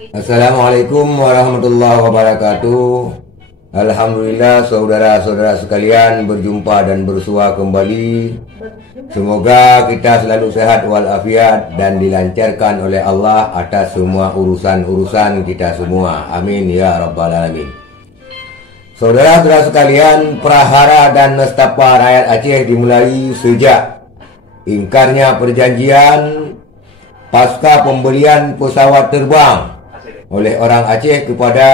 Assalamualaikum warahmatullahi wabarakatuh. Alhamdulillah saudara-saudara sekalian berjumpa dan bersua kembali. Semoga kita selalu sehat walafiat dan dilancarkan oleh Allah atas semua urusan-urusan kita semua. Amin ya rabbal alamin. Saudara-saudara sekalian, prahara dan nestapa rakyat Aceh dimulai sejak ingkarnya perjanjian pasca pembelian pesawat terbang oleh orang Aceh kepada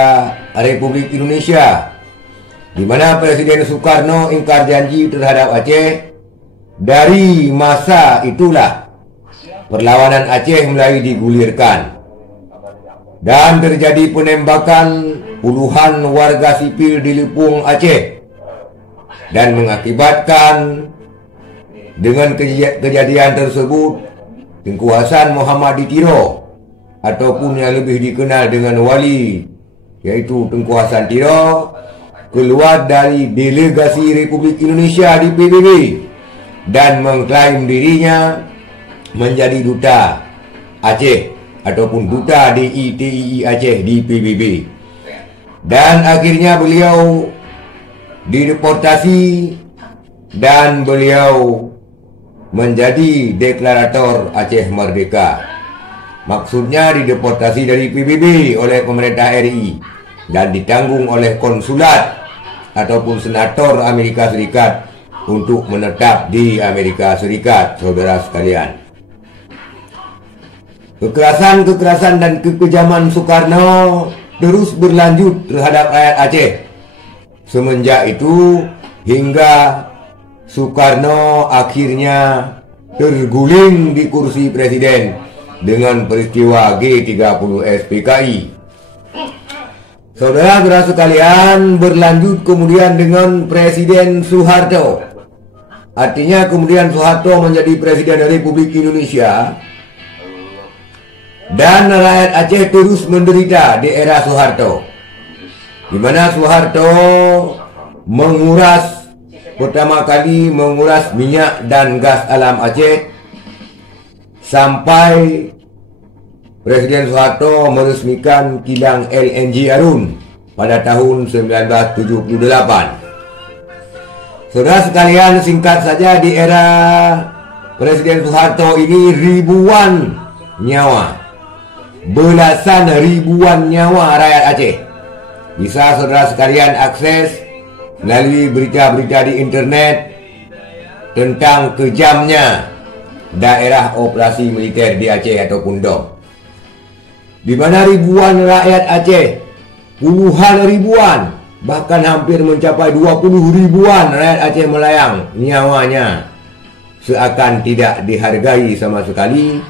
Republik Indonesia, di mana Presiden Soekarno ingkar janji terhadap Aceh. Dari masa itulah perlawanan Aceh mulai digulirkan dan terjadi penembakan puluhan warga sipil di Lepung Aceh, dan mengakibatkan dengan kejadian tersebut Tengku Hasan Muhammad Tiro, ataupun yang lebih dikenal dengan Wali, yaitu Tengku Hasan Tiro, keluar dari delegasi Republik Indonesia di PBB dan mengklaim dirinya menjadi duta Aceh ataupun duta DITII Aceh di PBB. Dan akhirnya beliau dideportasi dan beliau menjadi deklarator Aceh Merdeka. Maksudnya dideportasi dari PBB oleh pemerintah RI dan ditanggung oleh konsulat ataupun senator Amerika Serikat untuk menetap di Amerika Serikat, saudara sekalian. Kekerasan dan kekejaman Soekarno terus berlanjut terhadap rakyat Aceh. Semenjak itu hingga Soekarno akhirnya terguling di kursi presiden dengan peristiwa G30 SPKI. Saudara-saudara sekalian, berlanjut kemudian dengan Presiden Soeharto. Artinya kemudian Soeharto menjadi Presiden Republik Indonesia, dan rakyat Aceh terus menderita di era Soeharto, di mana Soeharto pertama kali menguras minyak dan gas alam Aceh, sampai Presiden Soeharto meresmikan kilang LNG Arun pada tahun 1978. Saudara sekalian, singkat saja, di era Presiden Soeharto ini ribuan nyawa, belasan ribuan nyawa rakyat Aceh bisa saudara sekalian akses melalui berita-berita di internet tentang kejamnya daerah operasi militer di Aceh ataupun DOM, di mana ribuan rakyat Aceh, puluhan ribuan, bahkan hampir mencapai 20 ribuan rakyat Aceh melayang nyawanya seakan tidak dihargai sama sekali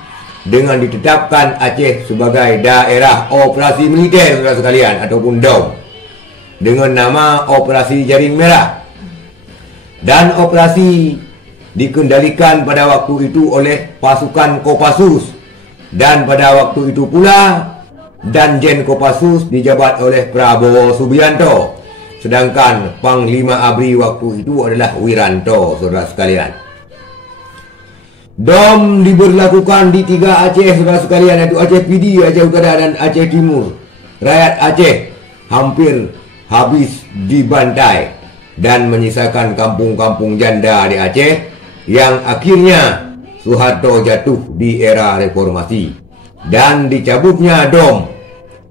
dengan ditetapkan Aceh sebagai daerah operasi militer, saudara sekalian, ataupun DOM, dengan nama Operasi Jaring Merah. Dan operasi dikendalikan pada waktu itu oleh pasukan Kopassus, dan pada waktu itu pula Danjen Kopassus dijabat oleh Prabowo Subianto, sedangkan Panglima ABRI waktu itu adalah Wiranto, saudara sekalian. DOM diberlakukan di 3 Aceh, saudara sekalian, yaitu Aceh PD, Aceh Utara, dan Aceh Timur. Rakyat Aceh hampir habis dibantai dan menyisakan kampung-kampung janda di Aceh, yang akhirnya Soeharto jatuh di era reformasi dan dicabutnya DOM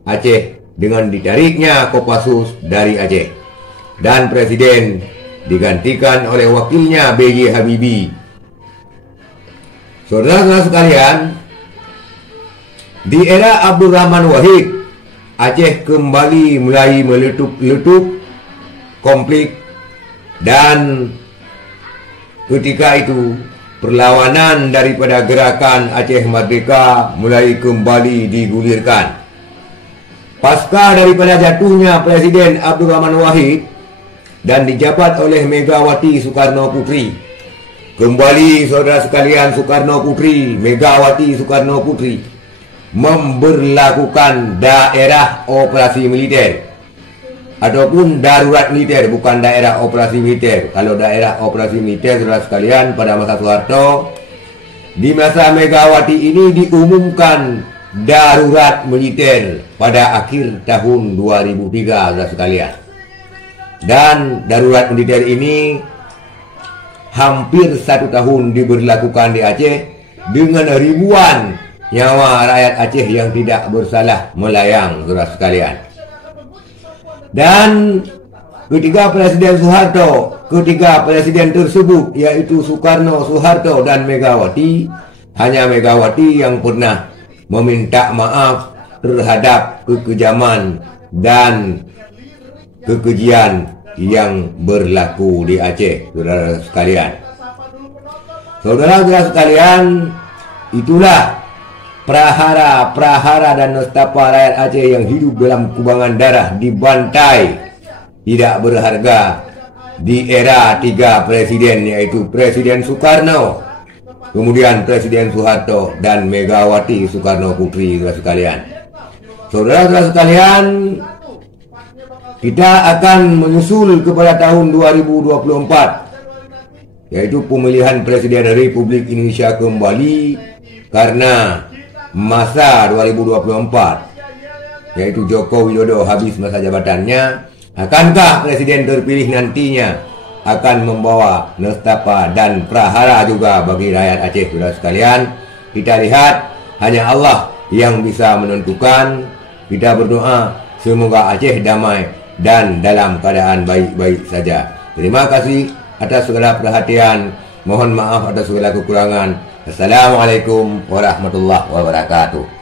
Aceh dengan ditariknya Kopassus dari Aceh, dan presiden digantikan oleh wakilnya B.J. Habibie. Saudara-saudara sekalian, di era Abdul Rahman Wahid, Aceh kembali mulai meletup konflik, dan ketika itu perlawanan daripada gerakan Aceh Merdeka mulai kembali digulirkan. Pasca daripada jatuhnya Presiden Abdul Rahman Wahid dan dijabat oleh Megawati Soekarno Putri, kembali saudara sekalian, Soekarno Putri, Megawati Soekarno Putri memberlakukan daerah operasi militer ataupun darurat militer, bukan daerah operasi militer. Kalau daerah operasi militer, saudara sekalian, pada masa Soeharto, di masa Megawati ini diumumkan darurat militer pada akhir tahun 2003, saudara sekalian. Dan darurat militer ini hampir 1 tahun diberlakukan di Aceh dengan ribuan nyawa rakyat Aceh yang tidak bersalah melayang, saudara sekalian. Dan ketiga presiden tersebut, yaitu Soekarno, Soeharto, dan Megawati, hanya Megawati yang pernah meminta maaf terhadap kekejaman dan kekejian yang berlaku di Aceh, saudara sekalian. Saudara-saudara sekalian, itulah prahara dan nestapa rakyat Aceh yang hidup dalam kubangan darah, dibantai, tidak berharga di era 3 presiden, yaitu Presiden Soekarno, kemudian Presiden Soeharto, dan Megawati Soekarno Putri, saudara sekalian. Saudara-saudara sekalian, kita akan menyusul kepada tahun 2024, yaitu pemilihan Presiden Republik Indonesia kembali, karena masa 2024, yaitu Joko Widodo, habis masa jabatannya. Akankah presiden terpilih nantinya akan membawa nestapa dan prahara juga bagi rakyat Aceh, saudara sekalian? Kita lihat, hanya Allah yang bisa menentukan. Kita berdoa semoga Aceh damai dan dalam keadaan baik-baik saja. Terima kasih atas segala perhatian. Mohon maaf atas segala kekurangan. Assalamualaikum warahmatullahi wabarakatuh.